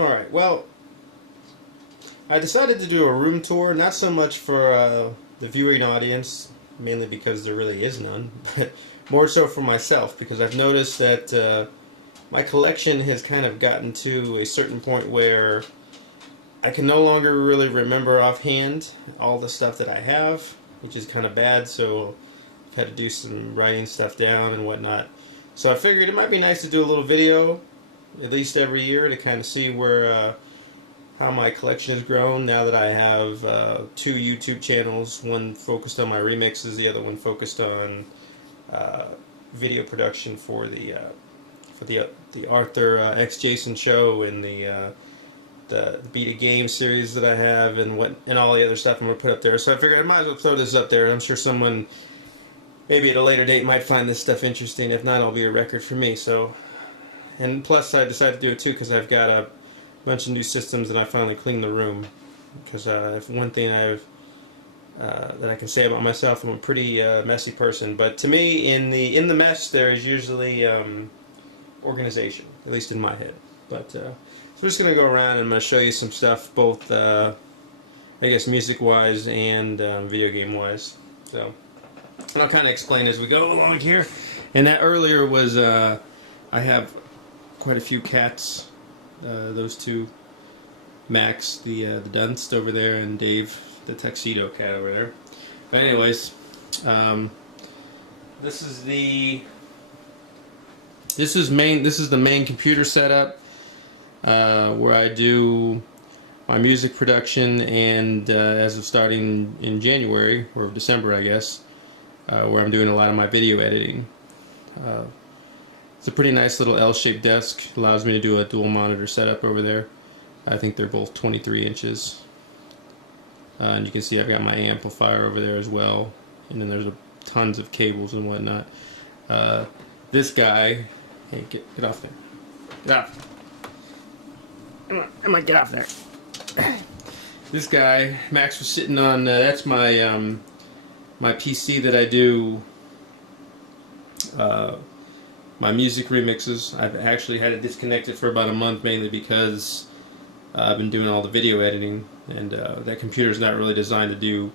Alright, well, I decided to do a room tour, not so much for the viewing audience, mainly because there really is none, but more so for myself, because I've noticed that my collection has kind of gotten to a certain point where I can no longer really remember offhand all the stuff that I have, which is kind of bad, so I've had to do some writing stuff down and whatnot. So I figured it might be nice to do a little video, at least every year, to kind of see where how my collection has grown now that I have two YouTube channels, one focused on my remixes, the other one focused on video production for the Arthur X Jason show and the Beat a Game series that I have and all the other stuff I'm going to put up there. So I figured I might as well throw this up there. I'm sure someone maybe at a later date might find this stuff interesting. If not, it'll be a record for me. So, and plus I decided to do it too because I've got a bunch of new systems and I finally cleaned the room. Because if one thing that I can say about myself, I'm a pretty messy person. But to me, in the mess, there is usually organization, at least in my head. But so we're just gonna go around and I'm gonna show you some stuff, both I guess music-wise and video game-wise. So and I'll kind of explain as we go along here. And that earlier was I have quite a few cats. Those two, Max, the Dunst over there, and Dave, the tuxedo cat over there. But anyways, this is the main computer setup where I do my music production, and as of starting in January or December, I guess, where I'm doing a lot of my video editing. It's a pretty nice little L-shaped desk. Allows me to do a dual monitor setup over there. I think they're both 23 inches. And you can see I've got my amplifier over there as well. And then there's tons of cables and whatnot. This guy, hey, get off there. Get off. Come on, get off there. This guy, Max, was sitting on. That's my my PC that I do my music remixes. I've actually had it disconnected for about a month, mainly because I've been doing all the video editing, and that computer's not really designed to do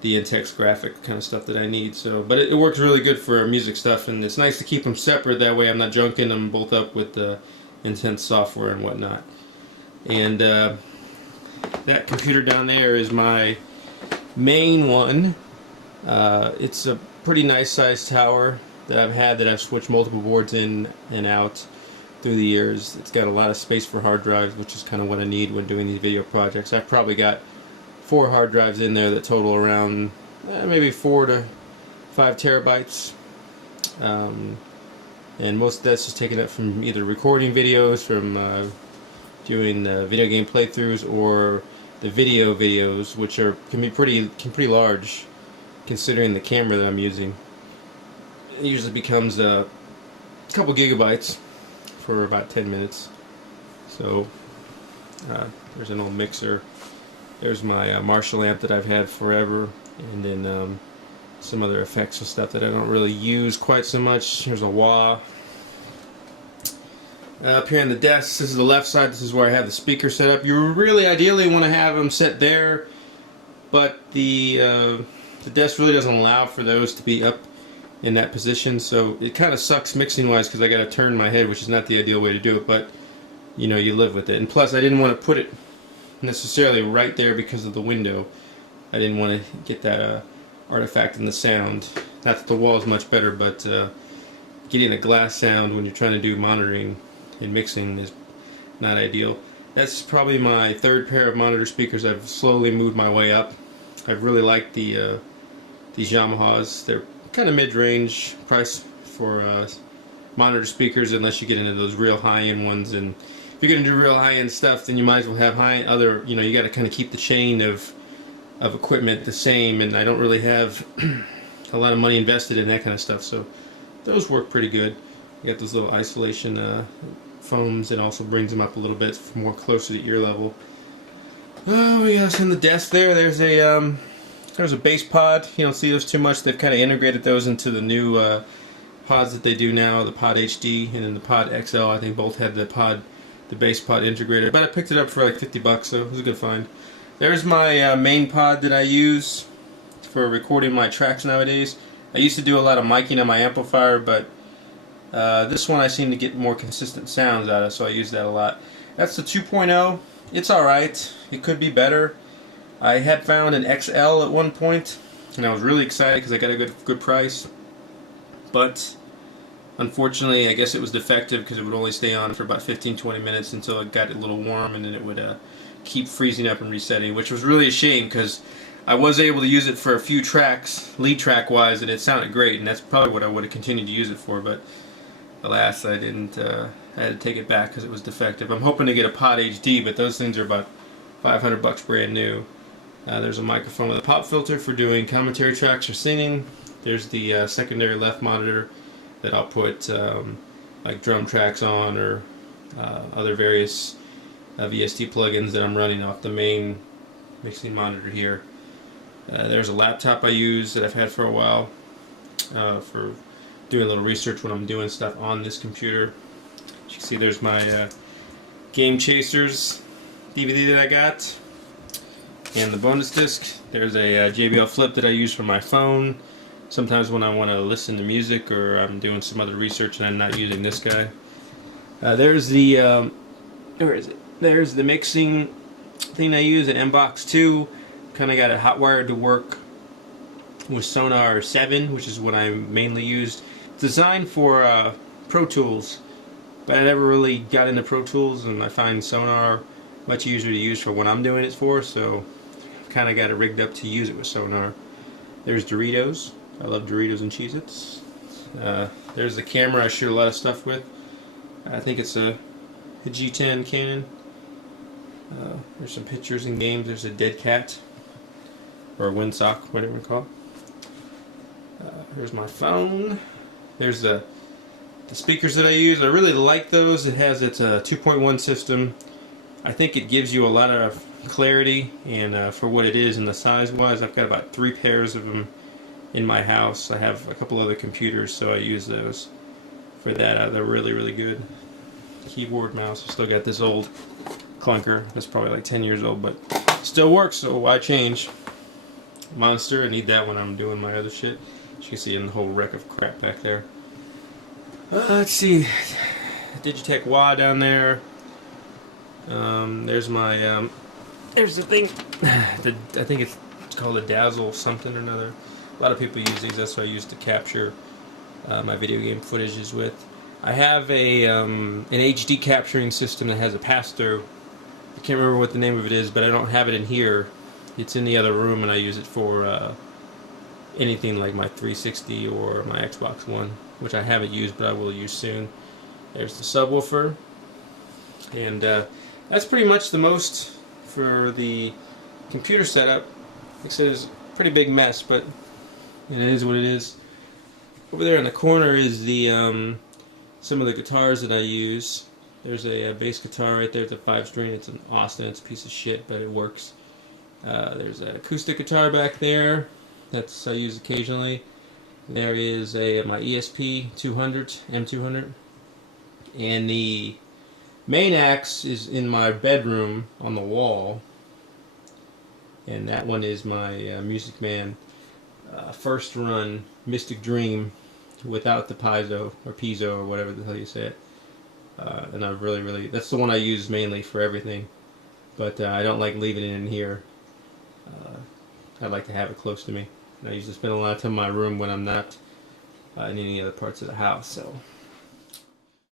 the in-text graphic kind of stuff that I need. So, but it works really good for music stuff, and it's nice to keep them separate. That way, I'm not junking them both up with the intense software and whatnot. And that computer down there is my main one. It's a pretty nice sized tower that I've had, that I've switched multiple boards in and out through the years. It's got a lot of space for hard drives, which is kind of what I need when doing these video projects. I've probably got 4 hard drives in there that total around maybe 4 to 5 terabytes. And most of that's just taken up from either recording videos, from doing video game playthroughs, or the video videos, which can be pretty large considering the camera that I'm using. It usually becomes a couple gigabytes for about 10 minutes. So there's an old mixer. There's my Marshall amp that I've had forever, and then some other effects and stuff that I don't really use quite so much. Here's a wah. Up here on the desk, this is the left side. This is where I have the speaker set up. You really ideally want to have them set there, but the desk really doesn't allow for those to be up in that position, so it kind of sucks mixing wise because I got to turn my head, which is not the ideal way to do it, but you know, you live with it. And plus, I didn't want to put it necessarily right there because of the window. I didn't want to get that artifact in the sound. Not that the wall is much better, but getting a glass sound when you're trying to do monitoring and mixing is not ideal. That's probably my 3rd pair of monitor speakers. I've slowly moved my way up. I've really liked these Yamahas. They're kind of mid-range price for monitor speakers, unless you get into those real high-end ones. And if you're going to do real high-end stuff, then you might as well have you know, you got to kind of keep the chain of equipment the same, and I don't really have a lot of money invested in that kind of stuff, so those work pretty good. You got those little isolation foams. It also brings them up a little bit more close to the ear level. Oh, we got us on the desk there. There's a bass pod. You don't see those too much. They've kind of integrated those into the new pods that they do now, the Pod HD and then the Pod XL. I think both had the Pod the bass pod integrated. But I picked it up for like 50 bucks, so it was a good find. There's my main pod that I use for recording my tracks nowadays. I used to do a lot of miking on my amplifier, but this one I seem to get more consistent sounds out of, so I use that a lot. That's the 2.0. It's alright. It could be better. I had found an XL at one point, and I was really excited because I got a good price. But unfortunately, I guess it was defective because it would only stay on for about 15-20 minutes until it got a little warm, and then it would keep freezing up and resetting, which was really a shame because I was able to use it for a few tracks, lead track wise, and it sounded great, and that's probably what I would have continued to use it for, but alas, I didn't. I had to take it back because it was defective. I'm hoping to get a Pod HD, but those things are about 500 bucks brand new. There's a microphone with a pop filter for doing commentary tracks or singing. There's the secondary left monitor that I'll put like drum tracks on, or other various VST plugins that I'm running off the main mixing monitor here. There's a laptop I use that I've had for a while for doing a little research when I'm doing stuff on this computer. As you can see, there's my Game Chasers DVD that I got, and the bonus disc. There's a JBL Flip that I use for my phone. Sometimes when I want to listen to music or I'm doing some other research and I'm not using this guy. There's the where is it? There's the mixing thing I use, an MBox 2. Kind of got it hot wired to work with Sonar 7, which is what I mainly used. Designed for Pro Tools, but I never really got into Pro Tools, and I find Sonar much easier to use for what I'm doing it for, so I've kind of got it rigged up to use it with Sonar. There's Doritos. I love Doritos and Cheez-Its. There's the camera I shoot a lot of stuff with. I think it's a G10 Canon. There's some pictures and games. There's a dead cat, or a windsock, whatever you call it. Here's my phone. There's the speakers that I use. I really like those. It has its 2.1 system. I think it gives you a lot of clarity, and for what it is and the size wise, I've got about 3 pairs of them in my house. I have a couple other computers, so I use those for that. They're really, really good. Keyboard, mouse. I still got this old clunker that's probably like 10 years old, but still works, so why change? Monster, I need that when I'm doing my other shit. As you can see, in the whole wreck of crap back there. Let's see, Digitech Wah down there. There's my there's the thing. I think it's called a Dazzle something or another. A lot of people use these. That's what I use to capture my video game footages with. I have a an HD capturing system that has a pass-through. I can't remember what the name of it is, but I don't have it in here. It's in the other room, and I use it for anything like my 360 or my Xbox One, which I haven't used, but I will use soon. There's the subwoofer, and that's pretty much the most for the computer setup. Like I said, it's a pretty big mess, but it is what it is. Over there in the corner is the some of the guitars that I use. There's a bass guitar right there. It's a 5-string. It's an Austin. It's a piece of shit, but it works. There's an acoustic guitar back there. That's I use occasionally. There is my ESP 200, M200, and the main axe is in my bedroom on the wall, and that one is my Music Man first run Mystic Dream without the piezo or whatever the hell you say it. And I really that's the one I use mainly for everything, but I don't like leaving it in here. I like to have it close to me. I usually spend a lot of time in my room when I'm not in any other parts of the house. So